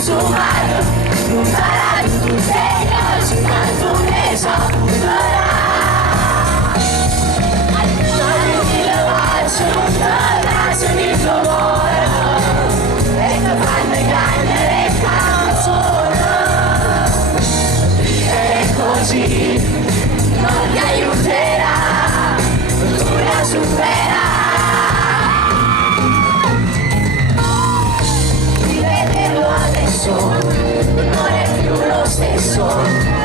consumato, non sarà più tu segno, soltanto un esatto. Non ti aiuterà, tu la supererai. Rivederlo adesso non è più lo stesso.